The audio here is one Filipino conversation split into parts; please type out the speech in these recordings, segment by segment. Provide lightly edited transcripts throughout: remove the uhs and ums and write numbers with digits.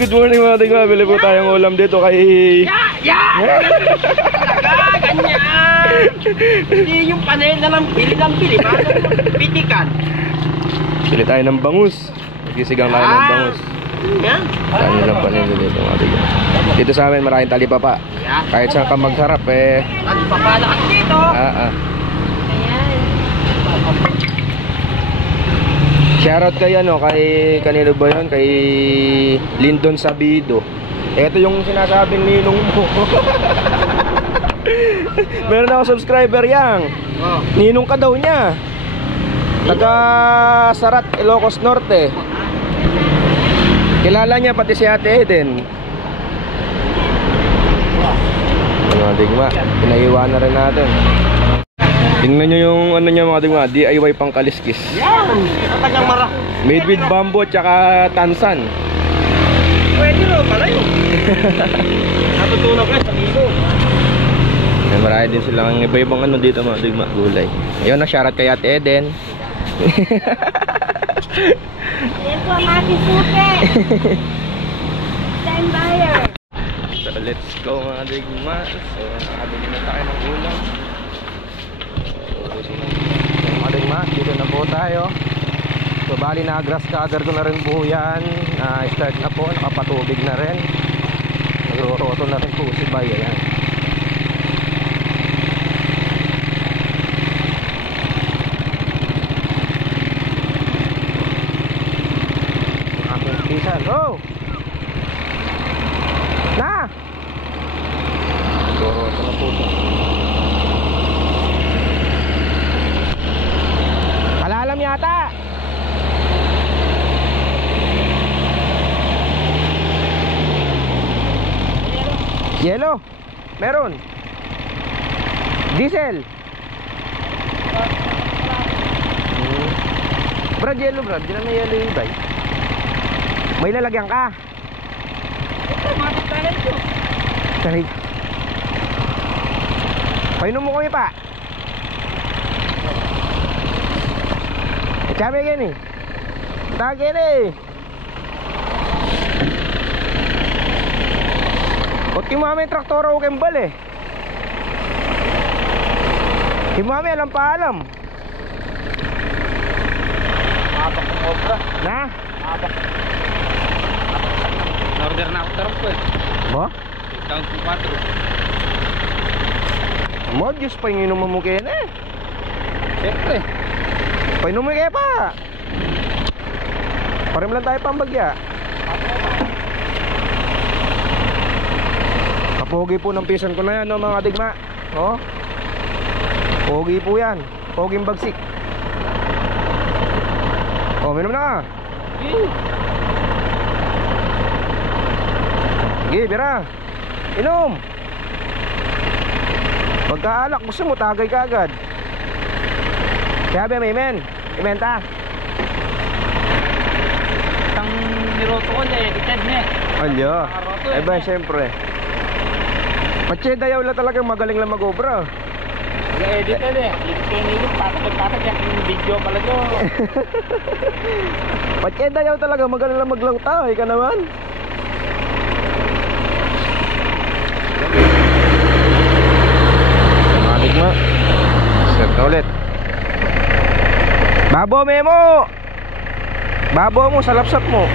Good morning mga tigma, bili po tayong ulam dito kay... Talaga, ganyan. Hindi yung panay na lang bili ng bili, pitikan. Bili tayo ng bangus. Nagkisigang tayo ng bangus. Yan. Saan nyo lang panay dito mga tigma. Dito sa amin maraming talipapa. Kahit saan ka magharap eh. Talipapa na kasi dito. Shoutout kay kanino ba yun? Kay Lyndon Sabido. Ito yung sinasabing ninong mo. Meron ako subscriber yang. Ninong ka daw niya. Taga Sarat, Ilocos Norte. Kilala niya pati si Ate Eden. Mga digma, pinaiwan na rin natin. Tingnan nyo yung ano niya mga digma, DIY pang kaliskis. Yan, talagang mara. Made with bamboo tsaka tansan. Pwede ro pala yun. Natutunan ko sa libo. May marami din silang iba-ibang ano dito mga digma, gulay. Ayun na, shoutout kay Ate Eden. Ayan po ang ating supe. Stand buyer. So let's go mga digma. So nakabili na tayo ng ulam. Mga digma, dito na po tayo. So bali na grass cutter ko na rin po yan. Start na po, nakapatubig na rin. Nagroroto na rin po si Bay. Ayan. Aking pisan. Oh! Na! Nagroroto na po ito. Kalalam yata! Yellow? Meron? Diesel? Brad, yellow brad. Di na may yellow yung bike. May lalagyan ka? Ito, matik na rin ito. Salig. Painom mo kami pa. Sabi gini. Tagay na eh. O timami yung traktora o kembal eh. Timami alam pa alam. Mabak ng obra. Na? Mabak. Order na ako tarap ko eh. Mo? Count ko 4. Mo, Diyos pa yung inuman mo kaya na eh. Siyempre. Painom mo kaya pa. Parim lang tayo pambagya. Kapogi po ng pisan ko na yan, no, mga digma. Oh. Pogi po yan. Poging bagsik. Oh, minom na. Sige, bira. Inom. Pagkaalak, gusto mo, tagay ka agad. Sabi, may men. Imenta. Itang niroto ko na eh. Itad na eh. Alyo. Eh ba, siyempre. Pacheda yaw lang talagang magaling lang mag-obra. Edit na eh. Edit kayo nilong. Patak yung video pala nyo. Pacheda yaw talaga magaling lang maglauta. Ika naman. Malig mo. Start na ulit. Babo Memo. Babo mo sa lapsap mo.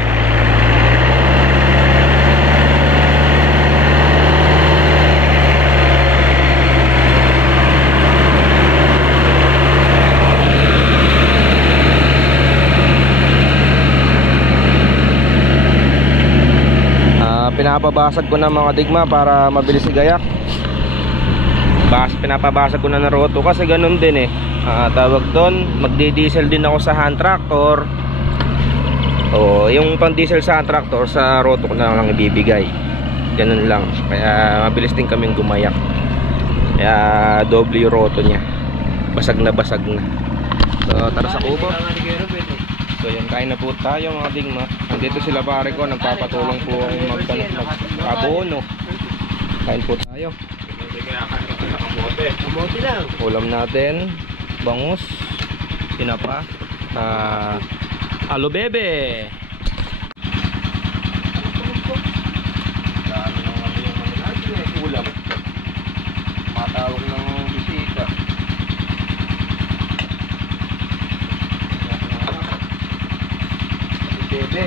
Pinapabasag ko na mga digma para mabilis si gayak. Pinapabasag ko na ng roto kasi ganun din eh. Tawag doon, magdi-diesel din ako sa hand tractor. O yung pang diesel sa hand tractor sa roto ko na lang ibibigay. Ganun lang. Kaya mabilis din kaming gumayak. Kaya doble yung roto niya. Basag na basag na. So tara sa kubo. So yun, kain na po tayo mga digma. Nandito sila pare ko, nagpapatulong po ang mag-abono. Kain po tayo. Kamote lang. Ulam natin, bangus, tinapa, alo bebe. Dami ng ano yung ano natin eh, ulam. Matawag ng bisita. Alo bebe.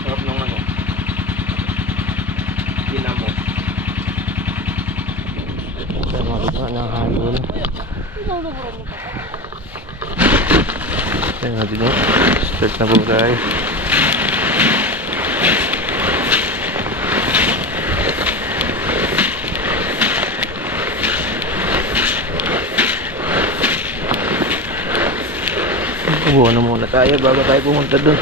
Sarap ng ano, dinamo. Kaya makita na halo na. Kaya nga din o, start na po tayo. Buwan na muna tayo bago tayo pumunta dun.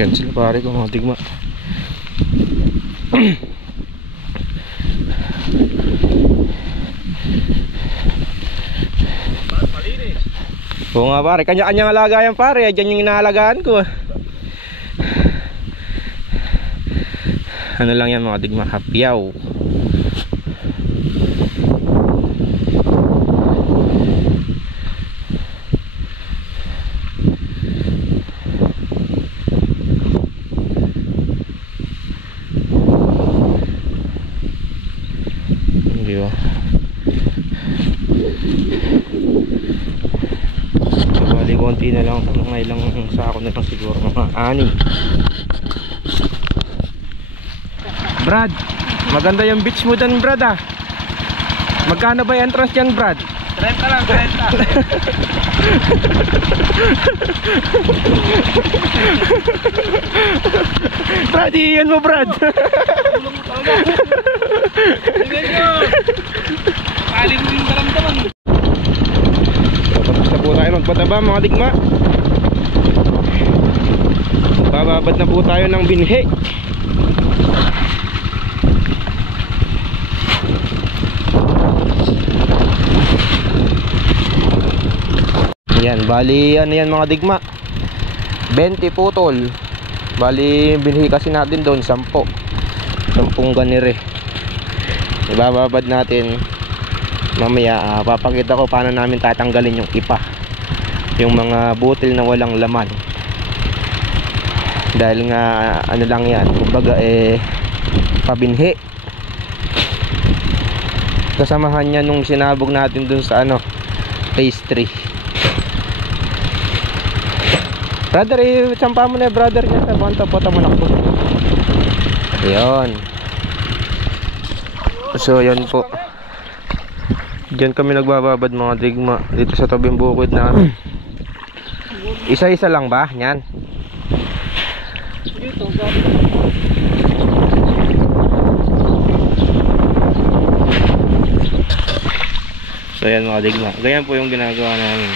Yan sila pare ko mga digma. Oo nga pare, kanya-kanyang alaga yan pare. Diyan yung inaalagaan ko. Ano lang yan mga digma, hapyaw. Bali konti na lang, mga ilang sako na lang siguro, mga 6. Brad, maganda yung beach mo dyan Brad ah. Magkano ba yung entrance dyan Brad? 30 lang, 30. Brad, iyan mo Brad. Tulong mo talaga. Tingnan nyo. Paling mo yung daramdaman. Tapos na po tayo magpataba mga digma. Bababad na po tayo ng binhi. Yan, bali ano yan mga digma, 20 putol. Bali binhi kasi natin doon 10 ganire. Ibababad natin mamaya. Papakita ko paano namin tatanggalin yung ipa, yung mga butil na walang laman. Dahil nga ano lang yan, kumbaga pabinhi. Kasamahan niya nung sinabog natin dun sa ano, phase 3. Brother, sampa mo na brother niya sa banta po tamo nakpo. Ayun. So yan po. Diyan kami nagbababad mga digma, dito sa tabing bukid namin. Isa-isa lang ba? Yan. So yan mga digma, ganyan po yung ginagawa namin.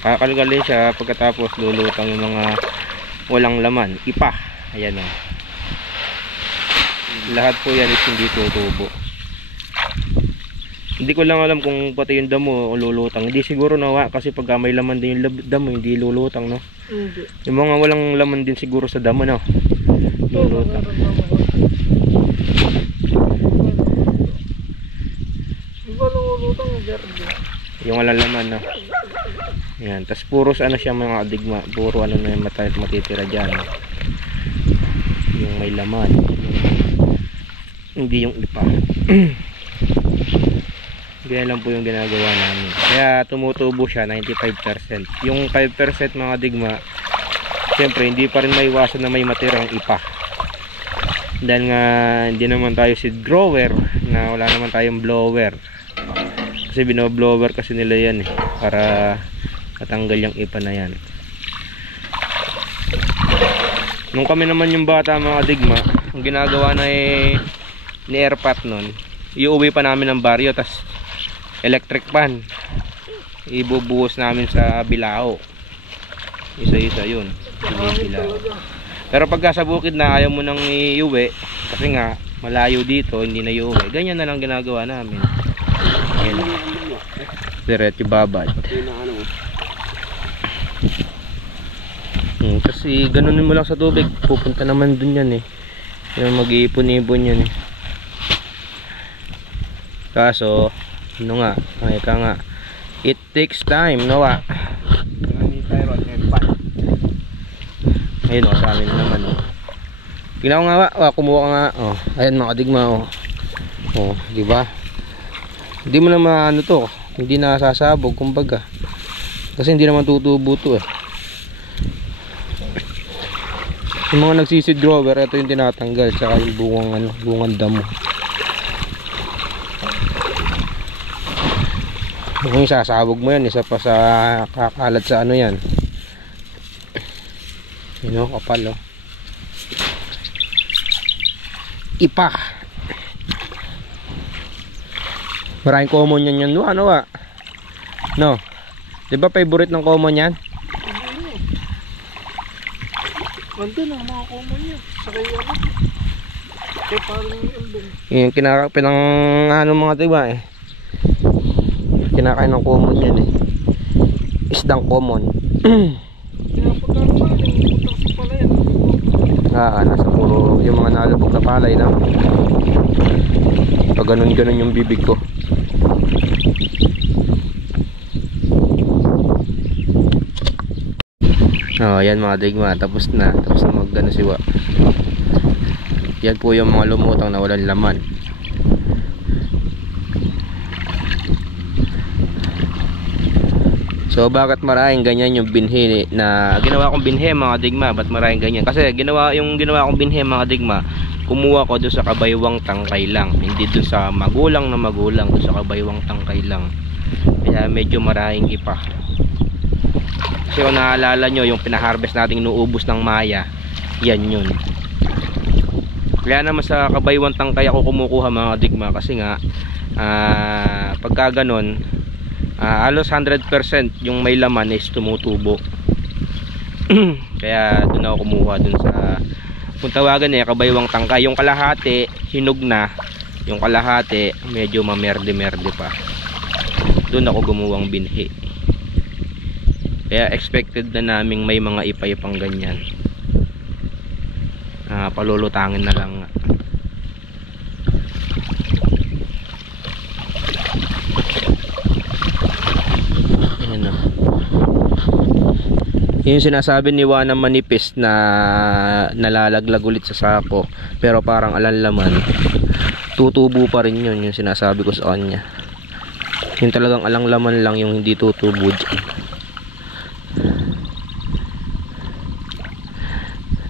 Kakalgalin siya, pagkatapos lulutang yung mga walang laman, ipa. Ayan o. Lahat po yan is hindi tutubo. Hindi ko lang alam kung pati yung damo o lulutang. Hindi siguro nawa kasi pag may laman din yung damo, hindi lulutang, no? Hindi. Yung mga walang laman din siguro sa damo, no? Lulutang. Iba lulutang verde. Yung walang laman, no? Yan. Tapos puro ano siya mga digma. Puro ano na yung matitira dyan. Yung may laman. Hindi yung ipa. Ganyan lang po yung ginagawa namin. Kaya tumutubo siya 95%. Yung 5% mga digma, siyempre hindi pa rin maiwasan na may matirang ipa. Dahil nga hindi naman tayo seed grower, na wala naman tayong blower. Kasi binoblower kasi nila yan eh, para matanggal yung ipa na yan. Nung kami naman yung bata mga digma, ang ginagawa na ni Airpat nun, iuwi pa namin ng baryo, tas electric pan ibubuhos namin sa bilao, isa-isa yun, bilao. Pero pagka sa bukid na ayaw mo nang iuwi kasi nga malayo dito, hindi na iuwi, ganyan na lang ginagawa namin. Diretso babad. Kasi ganunin mo lang sa tubig, pupunta naman dun yan eh, yung mag-iipon-ipon yan eh. Kaso ano nga, ay ka nga, it takes time, no wa? Ayun o, sa amin na naman o. Tingnan ko nga wa, kumuha ka nga o. Ayan mga digma o. O, diba? Hindi mo na maano to, hindi na sasabog kumbaga. Kasi hindi naman tutubo to eh. Yung mga nagsisid grower, ito yung tinatanggal, saka yung bungang damo. Kung sasabog mo yan, isa pa sa kakalat sa ano yan. Yun o, kapal o. Ipa. Maraming common yan yan. Ano ba? No? Diba favorite ng common yan? Nandun ang mga common yan. Saka yung ano. Kaya parang yung album. Yung kinakain ng ano mga diba eh. Kinakain ng common yan eh. Isdang common. Pinapunta naman, pinapunta sa palayan. Nasa puro yung mga nalubog na palay na. Pag ganun yung bibig ko. Yan mga digma, tapos na mag siwa. Yan po yung mga lumutang na walang laman. So bakit maraming ganyan yung binhi na ginawa kong binhi mga digma? Ba't maraming ganyan? Kasi ginawa kong binhi mga digma, kumuha ko doon sa kabaywang tangkay lang, hindi doon sa magulang, doon sa kabaywang tangkay lang. Kaya medyo maraming ipa. Kasi kung naalala nyo yung pinaharvest nating nuubos ng maya, yan yun. Kaya naman sa kabaywang tangkay ako kumukuha mga digma, kasi nga pagka ganon, halos 100% yung may laman is tumutubo. Kaya doon ako kumuha doon sa kung tawagan kabaywang tangkay. Yung kalahati hinog na, yung kalahati medyo mamerde-merde pa. Doon ako gumuwang binhi. Kaya expected na naming may mga ipay-ipang ganyan. Palulutangin na lang. Yung sinasabi ni Juan na manipis na nalalaglag ulit sa sako pero parang alanlaman, tutubo pa rin yun, yung sinasabi ko sa kanya. Yung talagang alanglaman lang yung hindi tutubo dyan.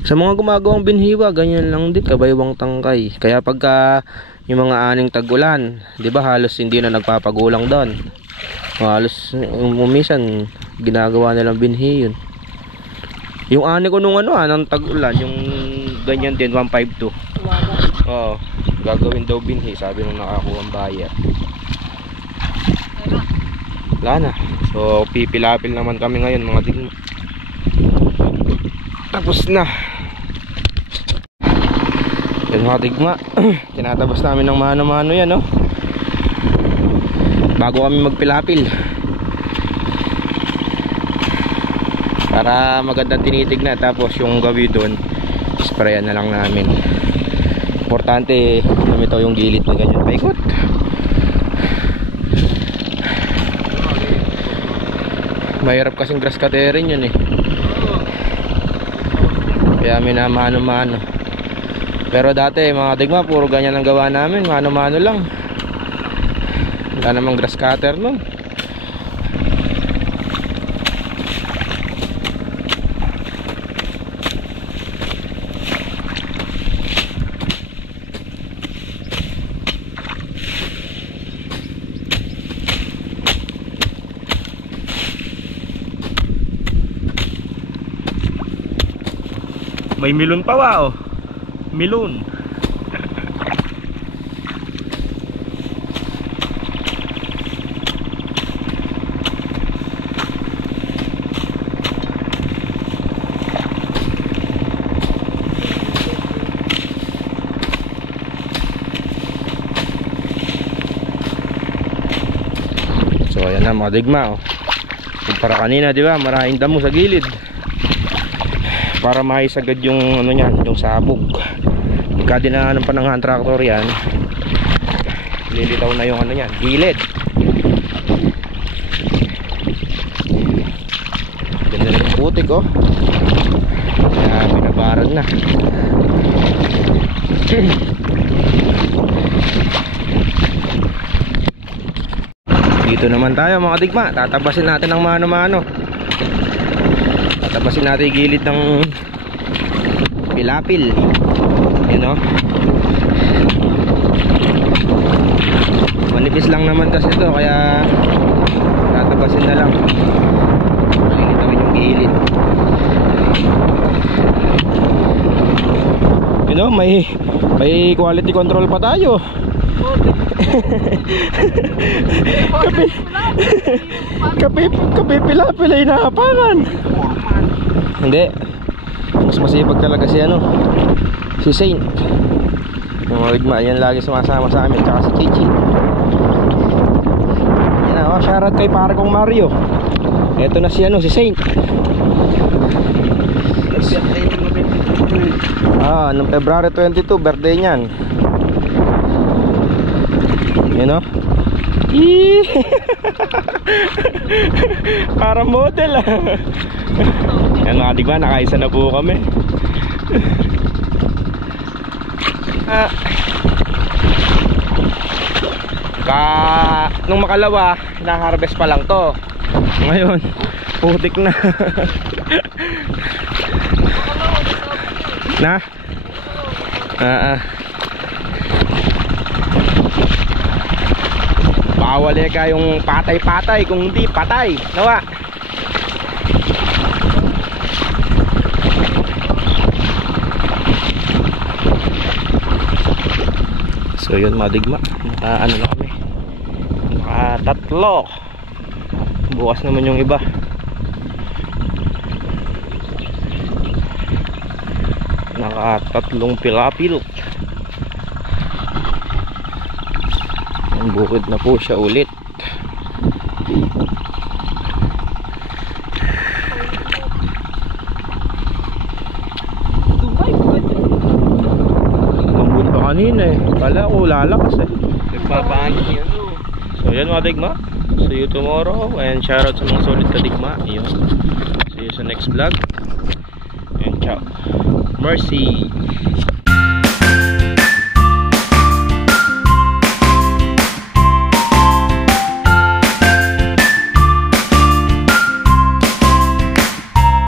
Sa mga gumagawang binhiwa, ganyan lang din, kabaywang tangkay. Kaya pagka yung mga aning tag-ulan, di ba halos hindi na nagpapagulang doon. Halos umisan ginagawa nilang binhi yun. Yung ani ko nung ng tag-ulan, yung ganyan din 152. Oo, gagawin daw binhi, sabi nung nakakuha ang buyer. Wala na. So pipilapil naman kami ngayon mga digma. Tapos na. Yan mga digma. Tinatabas namin ng mano-mano yan, no? bago kami magpilapil, para magandang tinitignan. Tapos yung gawi doon, sprayan na lang namin. Importante lumitaw yung gilid na ganyan, paikot. Mahirap kasing grass cutterin yun eh, kaya minamano-mano. Pero dati mga digma, puro ganyan ang gawa namin, mano-mano lang. Wala namang grass cutter nun. May milon pa wa oh. Milon. So ayan na mga digma oh. Para kanina di ba, maraming damo sa gilid. Para maisagad yung ano niyan, yung sabog. Pagka dinaanan pa ng hand tractor yan, lilitaw na yung ano niyan, gilid. Ganda na yung putik oh. Kaya binabaran na. Dito naman tayo mga digma, tatabasin natin ng mano-mano. Tatabasin natin yung gilid ng pilapil. Yun o. Manipis lang naman kasi ito, kaya tatabasin na lang. Malilitawin yung gilid. Yun o, may quality control pa tayo. Kape pilapil ay naapangan. Hindi, mas masipag talaga si ano, si Saint. Yung mga ligma, yan lagi sumasama sa amin, tsaka si Chichi. Yan na, oh, shoutout kay para kong Mario. Eto na si ano, si Saint. Noong February 22, birthday niyan. You know? Para model ah. Yan mga digma, nakaisa na po kami. Nung makalawa, na-harvest pa lang to. Ngayon, putik na. Na? Bawal eh kayong patay-patay, kung hindi patay. Nawa. So yun mga digma, ano na kami, tatlo. Bukas naman yung iba. Nakatatlong pilapil. Ang bukid na po siya ulit. Mambut pa kanina eh. Kala ko lalakas eh. Nagpapaano yan o. So yan mga digma, see you tomorrow. And shoutout sa mga solid ka digma. Yun. See you sa next vlog. And ciao. Mercy.